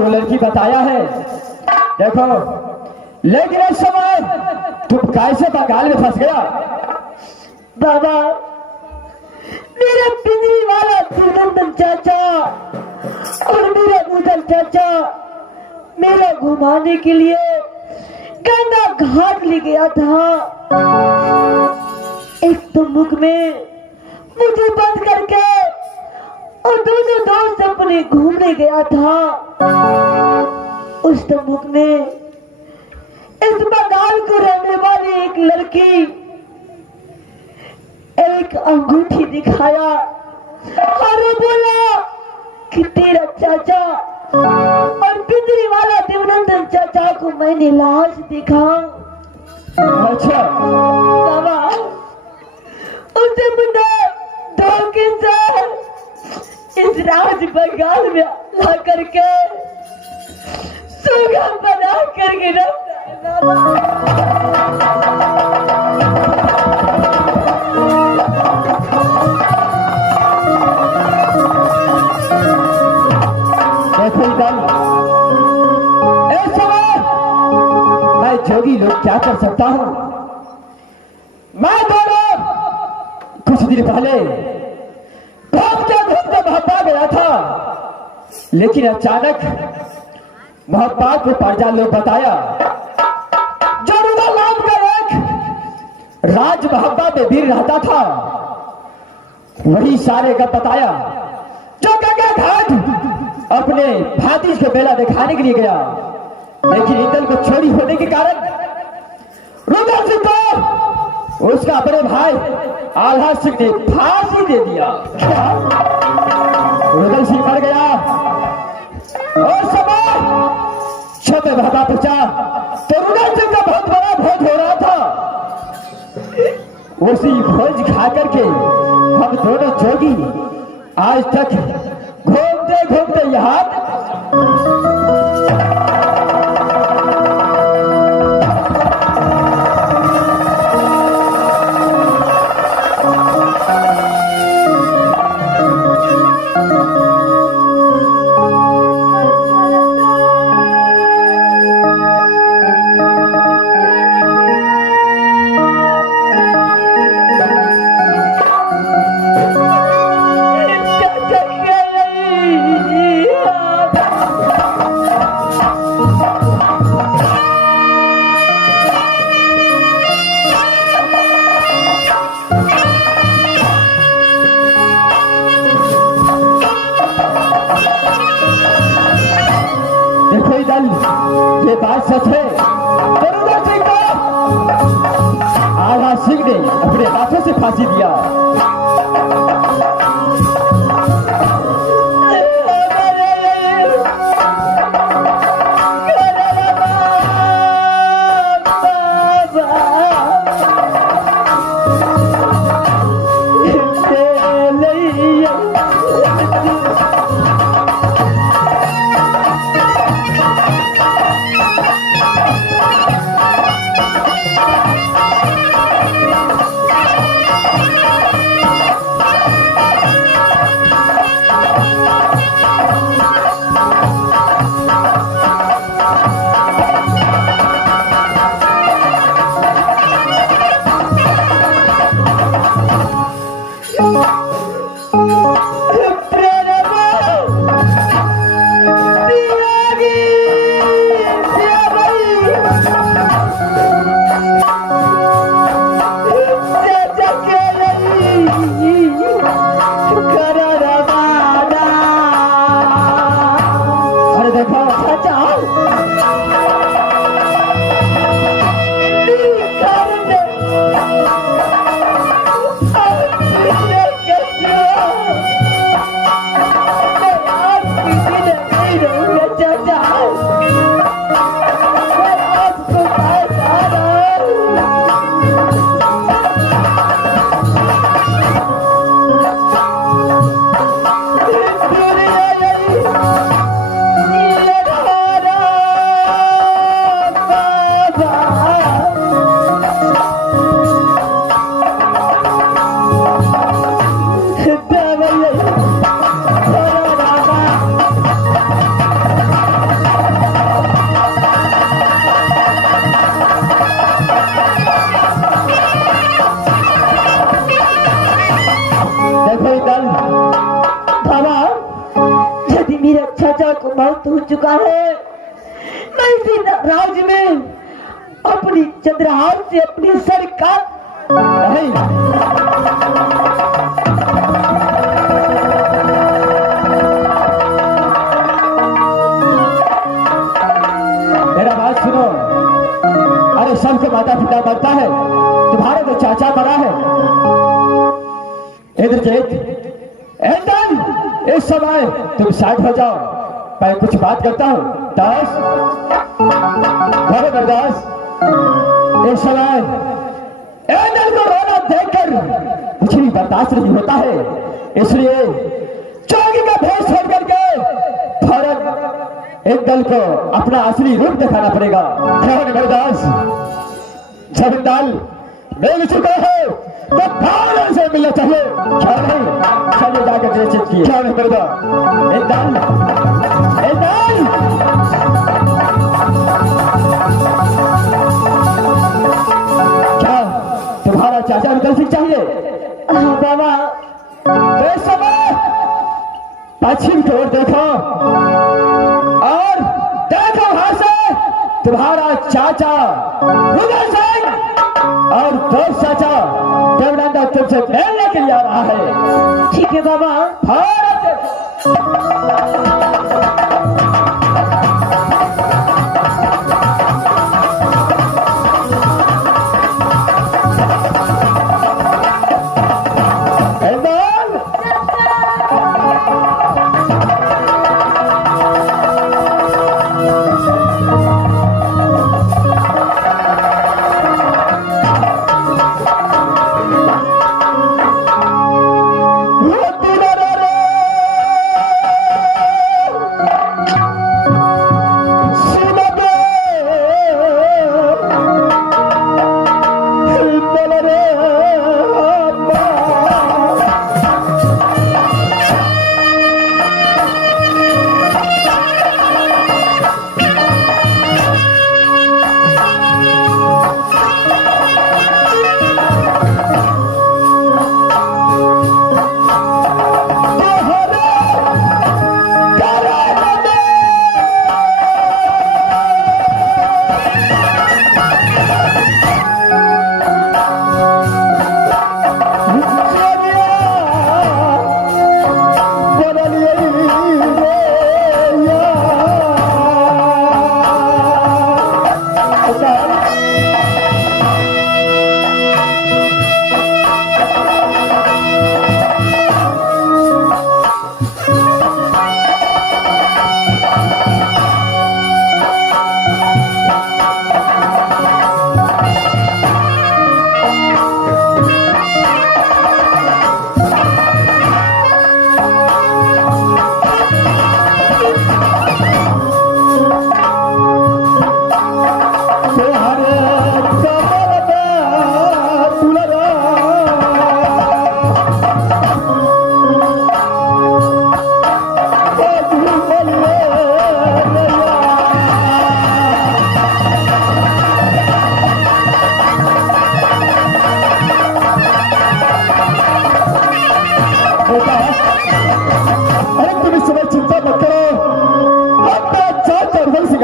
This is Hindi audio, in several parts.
वो लड़की बताया है। देखो, लेकिन इस समय तुम कैसे बंगाल में फंस गया? बाबा, मेरा पिंजरी वाला तिरुनंदन चाचा और मेरा उदल चाचा मेरा घुमाने के लिए गंगा घाट ले गया था। एक तो मुख में मुझे बंद करके और दोनों दोस्त अपने घूमने गया था। उस मुख में इस बंगाल को रहने वाली एक लड़की एक अंगूठी दिखाया और वो बोला कि तेरा चाचा और पिंजरी वाला देवनंदन चाचा को मैंने लाश देखा। अच्छा बाबा, उसे मुझे धोखे से इस राज बंगाल में ला करके सुगा बना करके रखा है मैं जोगी लोग क्या कर सकता हूँ। मैं दोनों कुछ दिन पहले घूमते घूमते भोपाल गया था, लेकिन अचानक भोपाल को परिजन लोग बताया जो रुदा नाम का एक राज मोहब्बत में वीर रहता था, वही सारे का बताया जो गंगा घाट अपने भातीज को बेला दिखाने के लिए गया, लेकिन इंदल को चोरी होने के कारण रुदल सिंह को उसका अपने भाई आल्हा सिंह ने फांसी दे दिया। रुदल सिंह मर गया और समय जब भागा पहुंचा तो रुदल सिंह का बहुत बड़ा भोज हो रहा था। उसी भोज खा करके हम दोनों जोगी आज तक घूमते घूमते यहाँ ये बात सच है। रुदल सिंह को आल्हा सिंह ने अपने हाथों से फांसी दिया। चाचा को मौत हो चुका है। मैं इसी राज्य में अपनी चंद्रहार से अपनी सर काट नहीं, मेरा बात सुनो। अरे सबके माता पिता मरता है, तुम्हारे तो चाचा मरा है। इंद्रजीत, इस समय तुम साइड हो जाओ, मैं कुछ बात करता हूँ। दास, दास, इस समय एंडल को रोना देखकर कुछ भी बर्दाश्त नहीं होता है, इसलिए चौकी का भेष छोड़ करके फौरन एंडल को अपना असली रूप दिखाना पड़ेगा। दास, जब इंदल मिल चुका है तो फौरन से मिलना चाहिए। क्या नहीं, चलिए जाकर निश्चित किए। क्या नहीं मर्दा, इंदल, इंदल, क्या तुम्हारा चाचा निकल सिंह चाहिए? बाबा, तो इस समय पश्चिम की ओर देखो और देखो वहां से तुम्हारा चाचा रुद्र सिंह और दोस्त चाचा देवनंदन तुमसे मिलने के लिए आ रहा है। ठीक है बाबा।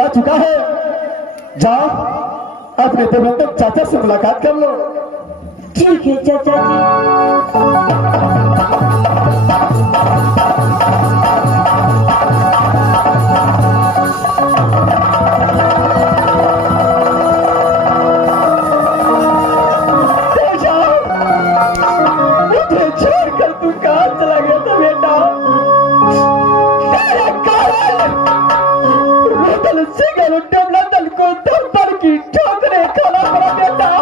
चुका है, जाओ अपने देवनंदन चाचा से मुलाकात कर लो। ठीक है चाचा जी। मुझे छोड़कर तू कहाँ चला गया था बेटा? तेरे कारण रुदल सिंह और देवनंदन को दम पर की ठोकरें खाना पड़ा बेटा।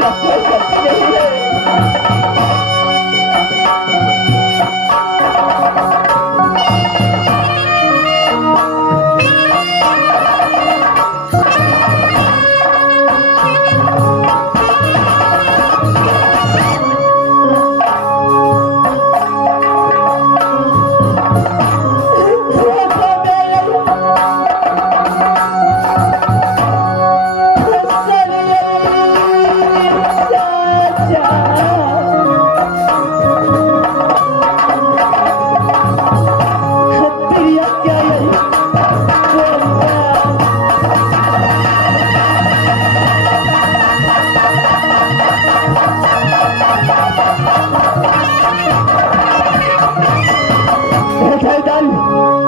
मेरा कोई गलती नहीं है।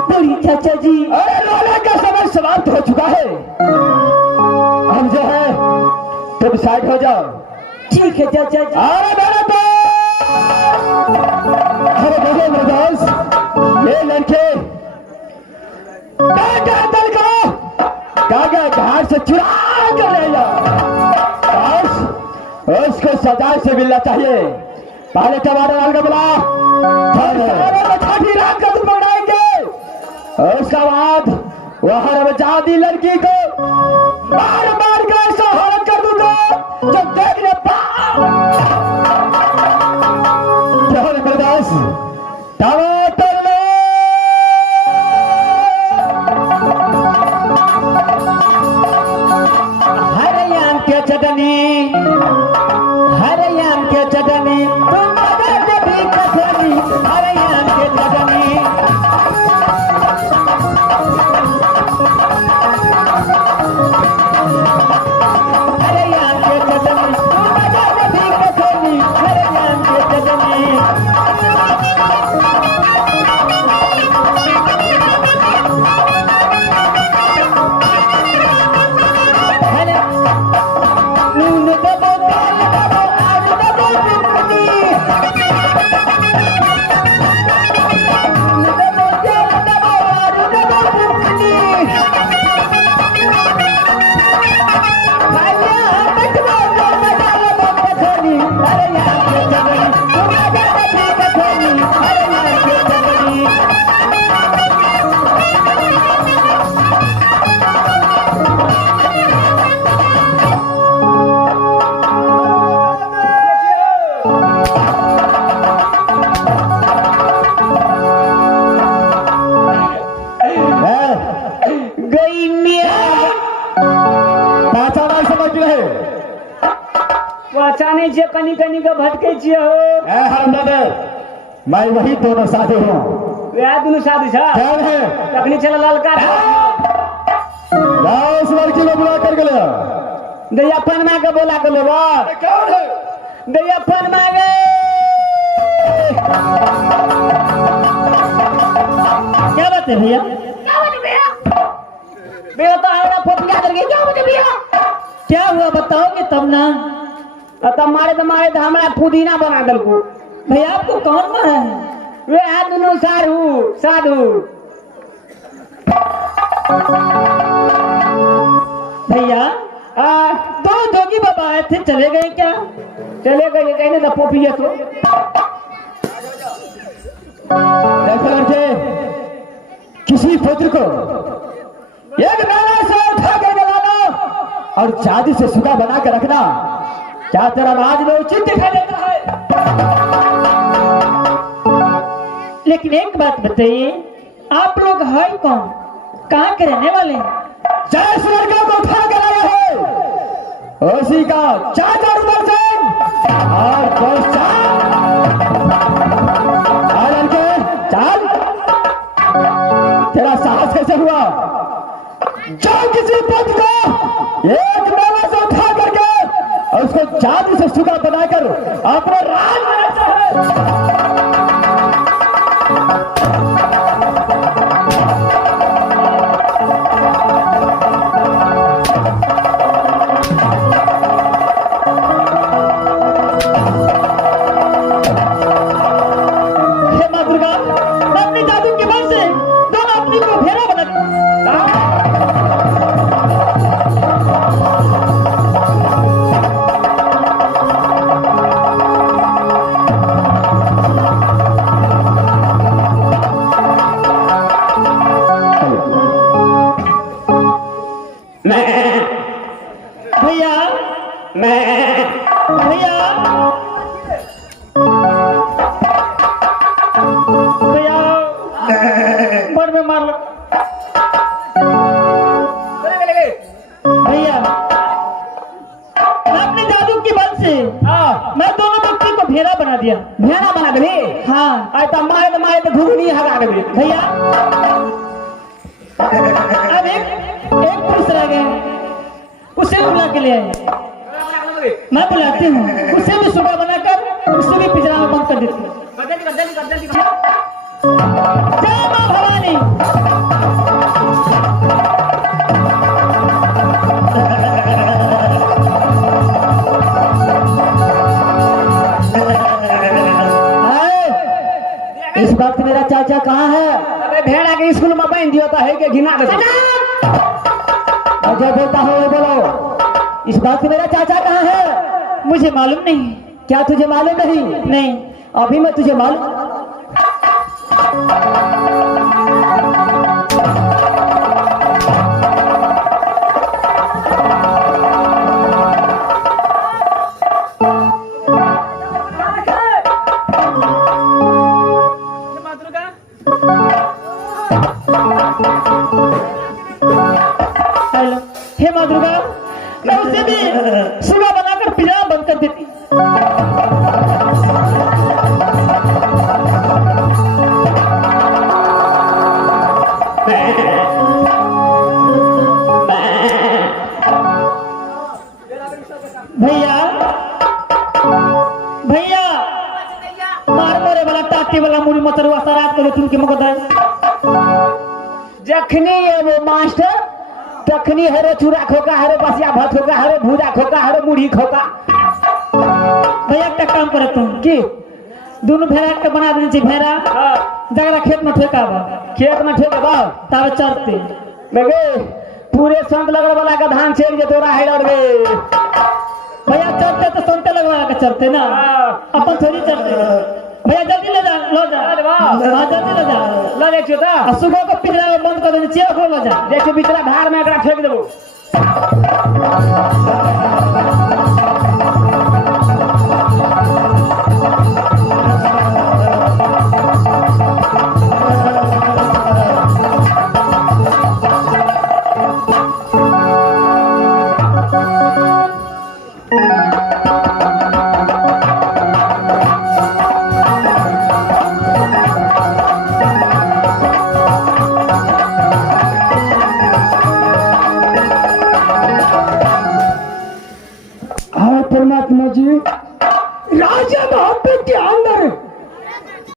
बड़ी चाचा जी, अरे रोने का समय समाप्त हो चुका है। हम जो है तुम साइड हो जाओ। ठीक है चाचा जी। अरे मेरे दोस्त, ये लड़के दल को कागा घाट से चुरा कर ले जाओ। बस उसको सजा से मिलना चाहिए। पहले टमाटर डाल के बुला, रात का तुम बनाएंगे। और उसका बाद वहां रमजादी लड़की को मार मार कर ऐसा हालत कर दूंगा जो देखने बर्दाश्त टमाटर लो। हरे आम के चटनी, हरे आम के चटनी, तुम भी कथनी, हरे आम के चटनी। हरे आम के चटनी, तुम भी कथनी, हरे आम के चटनी। हरे नून दबो, तेल दबो, आलू दबो, बिरयानी। नून दबो, तेल दबो, आलू दबो, बिरयानी। खाया बटवा दो, मसाला दो, कथनी, हरे आम के चटनी, तुम भी कथनी, हरे आम के चटनी। गई मियाँ पहचाना समझ रहे पहचाने छे, कनी कनी के भटके छिए हो। मैं वही दोनों साथी हूँ। वह दुनू साथी छ कौन है? तखनी चला ललका जाओ उस लड़की को बुला करके ले आओ। दैया फनमा के बोला के लेबो। कौन है? दैया फनमा गे। क्या बात है भैया? क्या बात है भैया? भैया तो हमारा फोपिया करके क्या बात है भैया? क्या हुआ बताओगे तब ना। तब मारे तो हमारा पुदीना बना दलको। भैया आपको कौन मारा है? वे है दोनों साधु। भैया दो जोगी बाबा आए थे, चले गए क्या? चले गए कहने तो पोपिया तो। देखो लड़के, किसी पुत्र को एक नाला से उठा कर लाना और चांदी से सुगा बना कर रखना, क्या तेरा राज में उचित दिखाई देता है? लेकिन एक बात बताइए, आप लोग है कौन? कहाँ के रहने वाले हैं? जिस लड़के को उठा कर आया है उसी का चाचा रुद्र सिंह और लड़के चाल। तेरा साहस कैसे हुआ जो किसी पुत्र को एक नाला से उठा करके और उसको चांदी से सुगा बनाकर अपने राज में रखता है? भैया मैं भैया भैया मन में मार लो भैया अपने जादू की बल से मैं दोनों व्यक्ति को भेड़ा बना दिया। भेड़ा बना दे हाँ आज तो मारे तो घुगनी हगा दे भैया अब एक पुरुष रह गए, उसे बुला के ले आए। मैं बुलाती हूँ, उसे भी सुबह बनाकर उसे भी पिंजरा में बंद कर देती हूँ। जय मां भवानी। इस वक्त मेरा चाचा कहाँ है? अबे भेड़ा के स्कूल में बहन दिया है कि घिना दे जो बोलता हो वो बोलो। इस वक्त मेरा चाचा कहाँ है? मुझे मालूम नहीं। क्या तुझे मालूम नहीं? नहीं। अभी मैं तुझे मालूम। हे माँ दुर्गा, मैं उसे भी सुबह बनाकर पिंजरा में बंद कर देती। भैया भैया मार मोरे वाला टाटी वाला मुड़ी मचरुआ सरात करे तुम के मगदाय जखनी है वो मास्टर तखनी हरे चूरा खोका हरे बसिया भात खोका हरे भूजा खोका हरे मुढ़ी खोका। भैया क्या काम करे तुम की दोनों भेड़ा के बना देने चाहिए। भेड़ा जगरा खेत में ठेका बा, खेत में ठेके बा तावे चरते लगे पूरे संत लगल वाला का धान छेड़ जे तोरा है लड़ गए। भैया चरते तो संते लगवा के चरते ना, अपन थोड़ी चरते। भैया जल्दी ले जा, लो जा। हाँ जल्दी ले जा, लो ले चोता सुबह को पिंजरा में बंद कर देने चाहिए। खोल लो जा, जैसे बिचरा धार में एकरा फेंक देबो। परमात्मा जी राजा महापे के अंदर